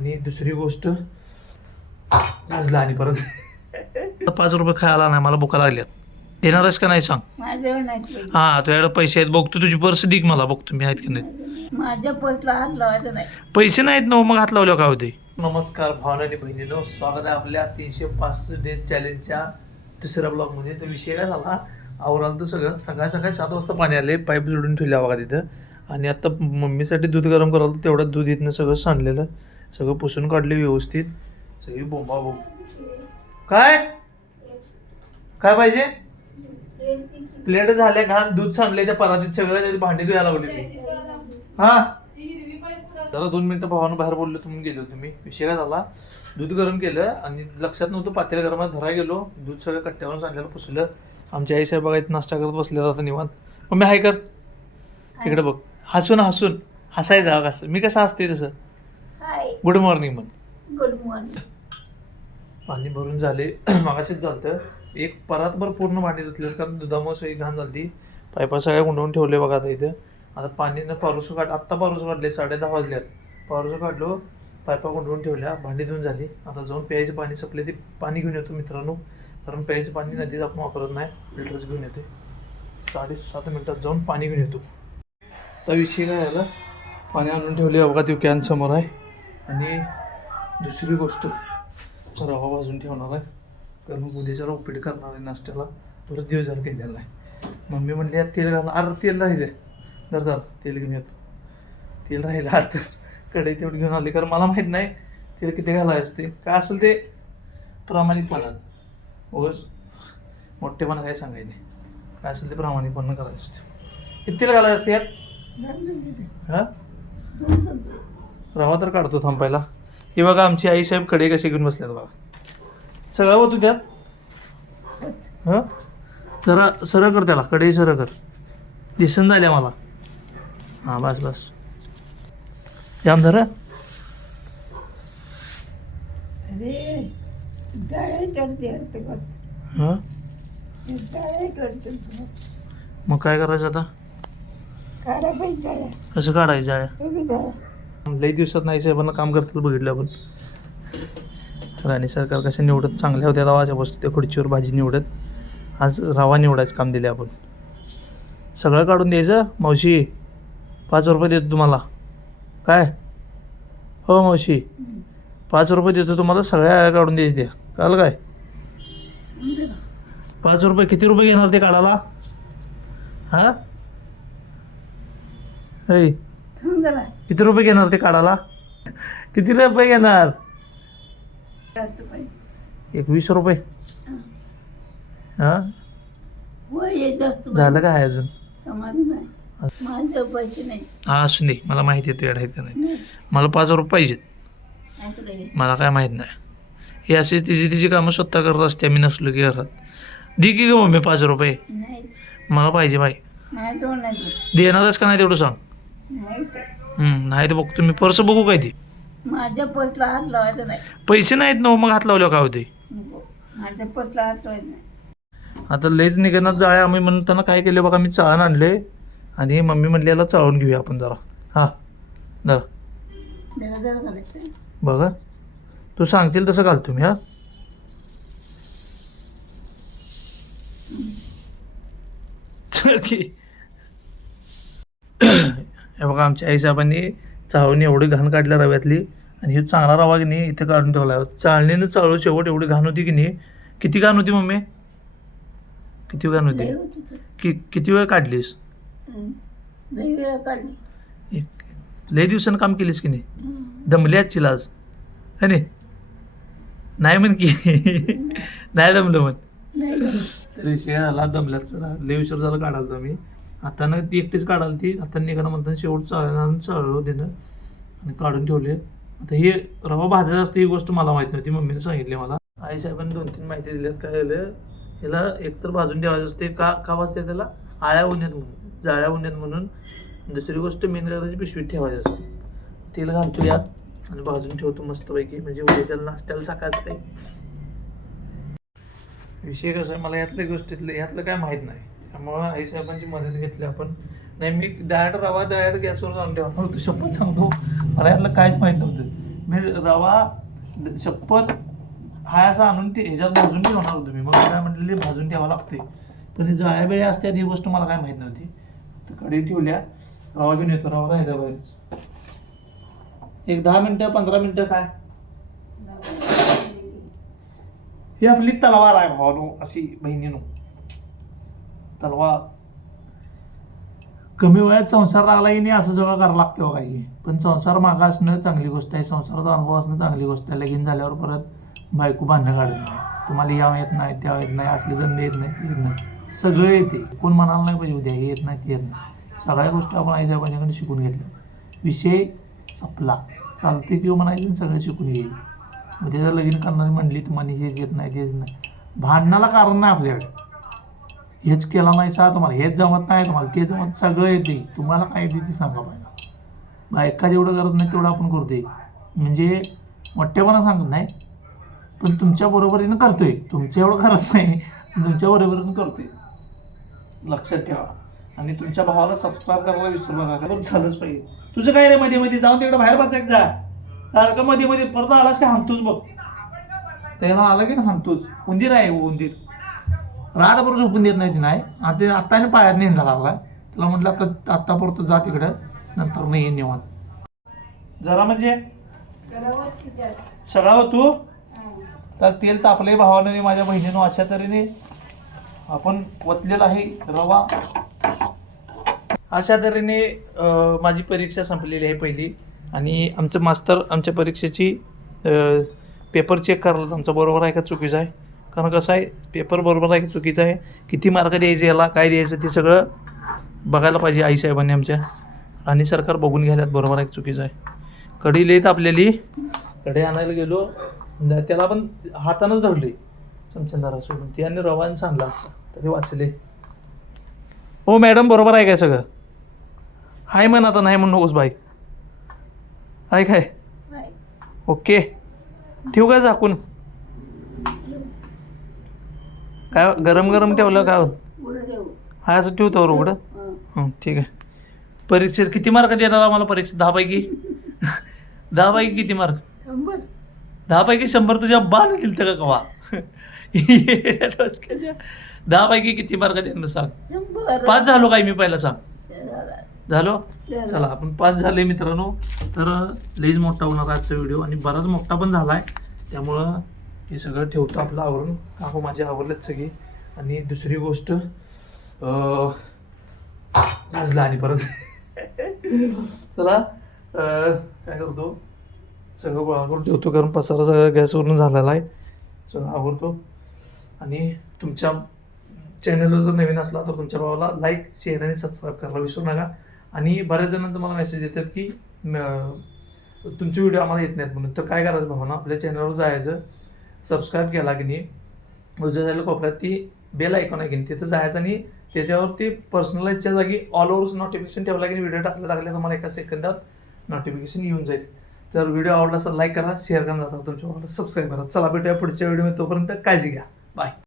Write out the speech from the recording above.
आणि दुसरी गोष्ट भाजला आणि परत. पाच रुपये खायला नाही मला भुका लागल्यात. देणारच का नाही सांग. हा तुझ्याकडे पैसे आहेत बघतो तुझी पर्स दिक मला बघतो मी आहेत की नाही. माझ्या पर्सला हात लावायचा नाही. पैसे नाहीत ना हो, मग हात लावल्यावर काय होते? नमस्कार भावना आणि बहिणीनो स्वागत आहे आपल्या तीनशे पासष्ट डे चॅलेंजच्या दुसऱ्या ब्लॉगमध्ये. तर विषय काय झाला आवराल तर सगळं. सकाळी सकाळी सात वाजता पाणी आले पाईप जोडून ठेवल्या बघा तिथं आणि आता मम्मीसाठी दूध गरम करायला होतं, तेवढ्यात दूध इथनं सगळं सांडलेलं. सगळं पुसून काढले व्यवस्थित. सगळी बोंबा बोंब. काय? काय पाहिजे? प्लेट झाले घाण दूध सांडले त्या परातीत सगळं भांडी धुया लावली हा? जरा दोन मिनिटं भावानं बाहेर बोललो तुम्ही गेलो तुम्ही विषय काय झाला? दूध गरम केलं आणि लक्षात नव्हतं पातेल गरमात धराय गेलो. दूध सगळं कट्ट्यावरून सांडलेलं पुसलं. आमच्या आई साहेब बघा नाश्ता करत बसले जातात निवांत. मी हाय कर. इकडे बघ. हसून हसून. हसायचं कसं मी कसं हसते तसं? गुड मॉर्निंग म्हण गुड मॉर्निंग पाणी भरून झाले. मागाशीच झालं एक परातभर पूर्ण भांडी धुतले कारण दुधामुळे सगळी घाण झाली पायपा सगळ्या गुंडवून ठेवले बघा आता इथं. आता पाणीनं पारूस काढ आत्ता पारूस काढले साडे दहा वाजल्यात. पारूस काढलो पायपा गुंडवून ठेवल्या भांडी धुवून झाली. आता जाऊन प्यायचं पाणी संपले ते पाणी घेऊन येतो मित्रांनो. कारण प्यायचं पाणी नदीत आपण वापरत नाही. फिल्टर्स घेऊन येते साडेसात मिनिटात जाऊन पाणी घेऊन येतो. तर विषय काय झाला? पाणी आणून ठेवले. बघा ते कॅन समोर आहे. आणि दुसरी गोष्ट रवा भाजून ठेवणार आहे. कारण मग उद्याच्याला उपीट करणार आहे नाश्त्याला. परत झालं काही द्यायला आहे मम्मी म्हणली "यात तेल घालणार. अरे तेल राहिले दर दर तेल घेऊन येतो तेल राहिलं आताच कढई तेवढी घेऊन आली. कारण मला माहीत नाही तेल किती घालायचं असते. काय असेल ते प्रामाणिकपणात उगाच मोठेपणा काय सांगायचं काय असेल ते प्रामाणिकपणा करायचं असते. किती तेल घालायचं असते यात? हां? रवा तर काढतो थांबायला. हे बघा आमची आई साहेबकडे कसे घेऊन बसल्यात बघा. सगळं होतो त्यात. हं? जरा सरळ कर त्याला कडे सरळ कर. दिसन झाल्या मला. हां बस बस. जाम धरा. हां. मग काय करायचं आता? कसं काढायचं. लई दिवसात नाही साहेबांना काम करताना बघितलं आपण. राणी सरकार कशा निवडत चांगल्या होत्या रवाच्या बसतो त्या खुर्चीवर भाजी निवडत. आज रवा निवडायचं काम दिले आपण. सगळं काढून द्यायचं मावशी. पाच रुपये देतो तुम्हाला. काय? हो मावशी. पाच रुपये देतो तुम्हाला सगळ्या काढून द्यायची द्या काल काय? पाच रुपये किती रुपये घेणार ते काढायला? हां? ऐ. किती रुपये घेणार ते काढायला? किती रुपये घेणार? जास्त पाहिजे एक वीस रुपये. हां? झालं काय अजून? हा असून दे. मला माहिती आहे ते का नाही. मला पाच रुपये पाहिजेत. मला काय माहीत नाही. हे अशीच तिची तिची कामं स्वतः करत असते. मी नसलो की घरात. दे की ग मम्मी पाच रुपये. मला पाहिजे बाई. देणारच का नाही तेवढं सांग. हम्म, नाही तर बघतो मी पर्स बघू काय ते? माझ्या पर्सला हात लावायचा नाही. पैसे नाहीत ना हो, मग हात लावल्यावर काय होते? नको. माझ्या पर्सला हात लावायचा नाही. आता लयच निघणार जाळ्या आम्ही म्हणताना काय केले बघा मी चाळण आणले आणि मम्मी म्हणली याला चाळून घेऊया आपण जरा. हां जरा. जरा जरा घालायचं. बघा. तू सांगशील तसं घालतो मी हा. चल की. हे बघा आमच्या आईसाहेबांनी चाळून एवढी घाण काढल्या रव्यातली आणि हे चांगला रवा की नाही इथे काढून ठेवला. चाळणीनं चाळू शेवट एवढी घाण होती की नाही? किती घाण होती मम्मी? किती घाण होती. कि किती वेळ काढलीस. लई काढली. दिवसानं काम केलीस की नाही. दमली आजची लाज है नाही? नाही म्हण की. नाही दमलं म्हण. तर विषय झाला दमल्यात सोडा. लय उशीर झाला काढाल मी. आता ना ती एकटीच काढाल ती आता निघणं म्हणताना शेवट चालणार आणून देणं तिनं आणि काढून ठेवले. आता हे रवा भाजायचा असते ही गोष्ट मला माहीत नव्हती मम्मीने सांगितली मला. आई साहेबांनी दोन तीन माहिती दिल्यात काय झालं? ह्याला एकतर भाजून ठेवायचं असते का का वाजते त्याला? आळ्या उन्यात म्हणून जाळ्या उन्यात म्हणून. दुसरी गोष्ट मेन त्याची पिशवीत ठेवायची असते. तेल घालतो यात आणि भाजून ठेवतो मस्तपैकी म्हणजे उद्याच्या नाश्त्याला सकाळचं काही. विषय कसा आहे मला यातल्या गोष्टीतलं यातलं काय माहीत नाही. त्यामुळं आईसाहेबांची मदत घेतली आपण. नाही मी डायरेक्ट रवा डायरेक्ट गॅसवर जाऊन ठेवणार होतो शपथ सांगतो. मला यातलं काहीच माहीत नव्हतं. मी रवा शपथ हा असा आणून ते ह्याच्यात भाजून ठेवणार होतो मी. मग काय म्हटलेली भाजून ठेवावं लागते पण ही जळ्या वेळी असते ही गोष्ट मला काय माहीत नव्हती. तर कडी ठेवल्या. रवा घेऊन येतो. रवा राहिला बाहेर एक दहा मिनटं पंधरा मिनटं काय? ही आपली तलवार आहे भावानो अशी बहिणीनो. तलवार. कमी वयात संसार लागला की नाही असं सगळं करावं लागतं बघा हे. पण संसार मागं असणं चांगली गोष्ट आहे संसाराचा अनुभव असणं चांगली गोष्ट आहे. लगीन झाल्यावर परत बायको भांडणं काढत नाही तुम्हाला या येत नाही त्या येत नाही असले धंदे येत नाही येत नाही. सगळं येते. कोण म्हणाला नाही पाहिजे उद्या हे येत नाही ते येत नाही. सगळ्या गोष्टी आपण आई साहेबांच्याकडे शिकून घेतल्या. विषय संपला. चालते किंवा म्हणायचं सगळं शिकून येईल. उद्या जर लगीन करणारी म्हणली तुम्हाला हे येत नाही तेच नाही. भांडणाला कारण नाही आपल्याकडे. हेच केलं नाही सा तुम्हाला हेच जमत नाही तुम्हाला ते जमत सगळं येते. तुम्हाला काय येते ते सांगा पाहिजे बायका जेवढं करत नाही तेवढं आपण करतोय. म्हणजे मोठ्यापणा सांगत नाही पण तुमच्या बरोबरीनं करतोय. तुमचं एवढं करत नाही तुमच्या बरोबरीनं करतोय. लक्षात ठेवा. आणि तुमच्या भावाला सबस्क्राईब करायला विसरू नका बरं झालंच पाहिजे. तुझं काय रे मध्ये मध्ये जाऊन तिकडे बाहेर बसायचं जा. सारखं मध्ये मध्ये परत आलास की हाणतोच बघ. त्याला आला की ना हाणतोच उंदीर आहे उंदीर. रातभर झोपून देत नाही ती नाही. आता आत्ताने पायात नेंदा लागला त्याला म्हटलं आता आत्ता परत जा तिकडं नंतर नाही निवांत. जरा म्हणजे? सगळा हो तू? तर तेल तापले भावानं माझ्या बहिणीनं अशा तऱ्हेने. आपण वतलेला आहे रवा. अशा तऱ्हेने अं, माझी परीक्षा संपलेली आहे पहिली. आणि आमचं मास्तर आमच्या परीक्षेची अं, पेपर चेक करायला आमचा बरोबर आहे का चुकीचं आहे? कारण कसं आहे पेपर बरोबर आहे की चुकीचं आहे. किती मार्क द्यायचे याला काय द्यायचं ते सगळं बघायला पाहिजे आईसाहेबांनी आमच्या. आणि सरकार बघून घ्यायला बरोबर आहे की चुकीचं आहे. कढी लई तापलेली. कढई आणायला गेलो. त्याला पण हातानंच धरले. चमचंदारा सोडून. ती आणि रवाने सांगला. असता तरी वाचले. हो मॅडम बरोबर आहे काय सगळं? हाय म्हण आता नाही म्हणून नकोस बाई. आहे काय? ओके. ठेवू काय झाकून? काय गरम गरम ठेवलं काय हा असं ठेवतो उघडं. हं. ठीक आहे. परीक्षेत किती मार्क देणार आम्हाला परीक्षेत? दहा पैकी? दहा पैकी किती मार्क शंभर. दहा पैकी शंभर तुझ्या बाण दिल का कवा? येड्या डोसक्याच्या. दहा पैकी किती मार्क देणार सांग? पाच झालो काय मी पहिला सांग? झालं. चला आपण पाच झाले मित्रांनो. तर लईच मोठा होणार आजचा व्हिडिओ आणि बराच मोठा पण झाला आहे त्यामुळं हे सगळं ठेवतो आपलं आवरून. काकू माझे आवरलेत सगळे. आणि दुसरी गोष्ट अं, भाजला आणि परत. चला काय करतो? सगळं गोळा करून ठेवतो कारण पसारा सगळा गॅसवरून झालेला आहे. सगळं आवरतो. आणि तुमच्या चॅनलवर जर नवीन असला तर तुमच्या भावाला लाईक शेअर आणि सबस्क्राईब करायला विसरू नका. आणि बऱ्याच जणांचा मला मेसेज येतात की तुमचे व्हिडिओ आम्हाला येत नाहीत म्हणून. तर काय करायचं भावना? आपल्या चॅनलवर जायचं. सबस्क्राईब केला की नाही उजव्या साईडला कोपऱ्यात ती बेल ऐकून आहे की नाही तिथं जायचं आणि त्याच्यावरती पर्सनलाईजच्या जागी ऑल ओव्हर नोटिफिकेशन ठेवला की व्हिडिओ टाकला लागले तुम्हाला एका सेकंदात नोटिफिकेशन येऊन जाईल. जर व्हिडिओ आवडला असं लाईक करा शेअर करा जाता तुमच्या सबस्क्राईब करा. चला भेटूया पुढच्या व्हिडिओमध्ये तोपर्यंत काळजी घ्या. बाय